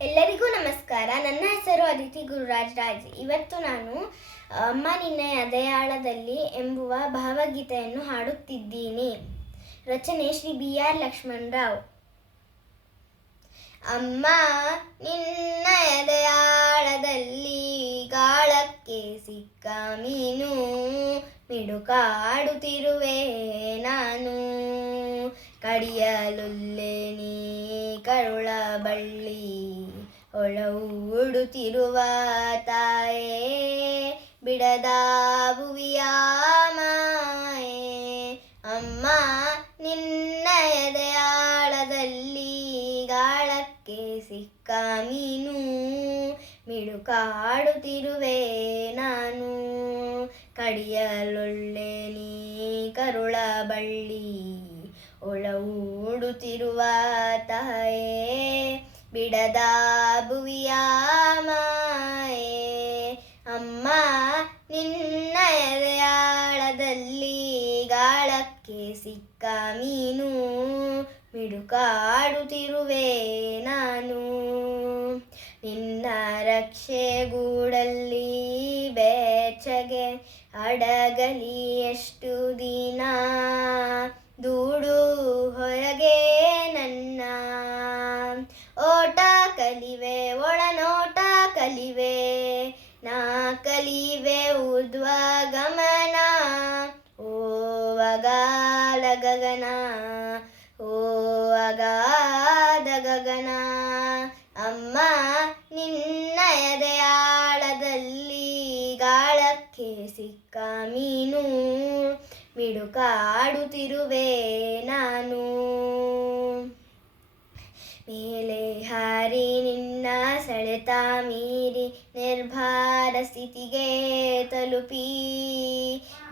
ಎಲ್ಲರಿಗೂ ನಮಸ್ಕಾರ. ನನ್ನ ಹೆಸರು ಅದಿತಿ ಗುರುರಾಜ್ ರಾಜ್. ಇವತ್ತು ನಾನು ಅಮ್ಮ ನಿನ್ನ ಎದೆಯಾಳದಲ್ಲಿ ಎಂಬುವ ಭಾವಗೀತೆಯನ್ನು ಹಾಡುತ್ತಿದ್ದೀನಿ. ರಚನೆ ಶ್ರೀ BR ಲಕ್ಷ್ಮಣರಾವ್. ಅಮ್ಮ ನಿನ್ನ ಎದೆಯಾಳದಲ್ಲಿ ಗಾಳಕ್ಕೆ ಸಿಕ್ಕ ಮೀನು, ಮಿಡುಕಾಡುತ್ತಿರುವೆ ನಾನು. ಕಡಿಯಲುಲ್ಲೆ ನೀ ಕರುಳ ಬಳ್ಳಿ, ಒಳಗೂಡುತ್ತಿರುವ ತಾಯೇ ಬಿಡದ ಭುವಿಯ ಮಾಯೆ. ಅಮ್ಮ ನಿನ್ನ ಎದೆಯಾಳದಲ್ಲಿ ಗಾಳಕ್ಕೆ ಸಿಕ್ಕ ಮೀನು, ಮಿಡುಕಾಡುತ್ತಿರುವೆ ನಾನು. ಕಡಿಯಲೊಳ್ಳೆ ನೀ ಕರುಳ ಬಳ್ಳಿ, ಒಳಗೂಡುತ್ತಿರುವ ತಾಯೇ ಬಿಡದ ಭುವಿಯ ಮಾಯೆ. ಅಮ್ಮ ನಿನ್ನ ಎದೆಯಾಳದಲ್ಲಿ ಗಾಳಕ್ಕೆ ಸಿಕ್ಕ ಮೀನು, ಮಿಡುಕಾಡುತ್ತಿರುವೆ ನಾನು. ನಿನ್ನ ರಕ್ಷೆಗೂಡಲ್ಲಿ ಬೆಚ್ಚಗೆ ಅಡಗಲಿ ಎಷ್ಟು ದಿನ, ದೂಡು ಹೊರಗೆ ನನ್ನ. ಓಟ ಕಲಿವೆ ಒಳನೋಟ ಕಲಿವೆ, ನಾ ಕಲಿವೆ ಊರ್ಧ್ವ ಗಮನ. ಓ ಅಗಾಧ ಗಗನ, ಓ ಅಗಾಧ ಗಗನ. ಅಮ್ಮ ನಿನ್ನ ಎದೆಯಾಳದಲ್ಲಿ ಗಾಳಕ್ಕೆ ಸಿಕ್ಕ ಮೀನು, ಮಿಡುಕಾಡುತ್ತಿರುವೆ ನಾನು. ಮೇಲೆ ಹಾರಿ ನಿನ್ನ ಸೆಳೆತ ಮೀರಿ ನಿರ್ಭರ ಸ್ಥಿತಿಗೆ ತಲುಪಿ,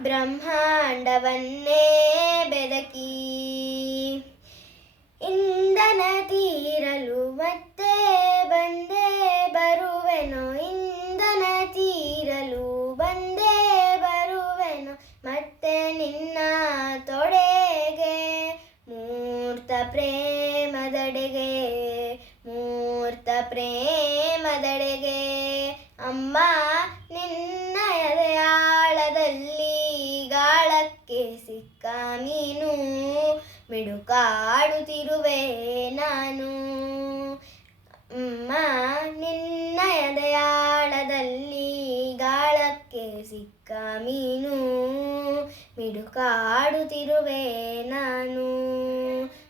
ಬ್ರಹ್ಮಾಂಡವನ್ನೇ ಬೆದಕಿ. ಇಂಧನ ತೀರಲು ಮತ್ತೆ ಬಂದೇ ಬರುವೆನೋ, ಇಂಧನ ತೀರಲು ಬಂದೇ ಬರುವೆನೋ ಮತ್ತೆ ನಿನ್ನ ತೊಡೆಗೆ. ಮೂರ್ತ ಪ್ರೇಮದಡೆಗೆ, ಮೂರ್ತ ಪ್ರೇಮದಡೆಗೆ. ಅಮ್ಮ ನಿನ್ನ ಎದೆಯಾಳದಲ್ಲಿ ಗಾಳಕ್ಕೆ ಸಿಕ್ಕ ಮೀನು, ಮಿಡುಕಾಡುತ್ತಿರುವೆ ನಾನು. ಅಮ್ಮ ನಿನ್ನ ಎದೆಯಾಳದಲ್ಲಿ ಗಾಳಕ್ಕೆ ಸಿಕ್ಕ ಮೀನು, ಮಿಡುಕಾಡುತ್ತಿರುವೆ ನಾನು,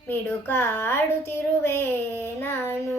ಮಿಡುಕಾಡುತ್ತಿರುವೆ ನಾನು.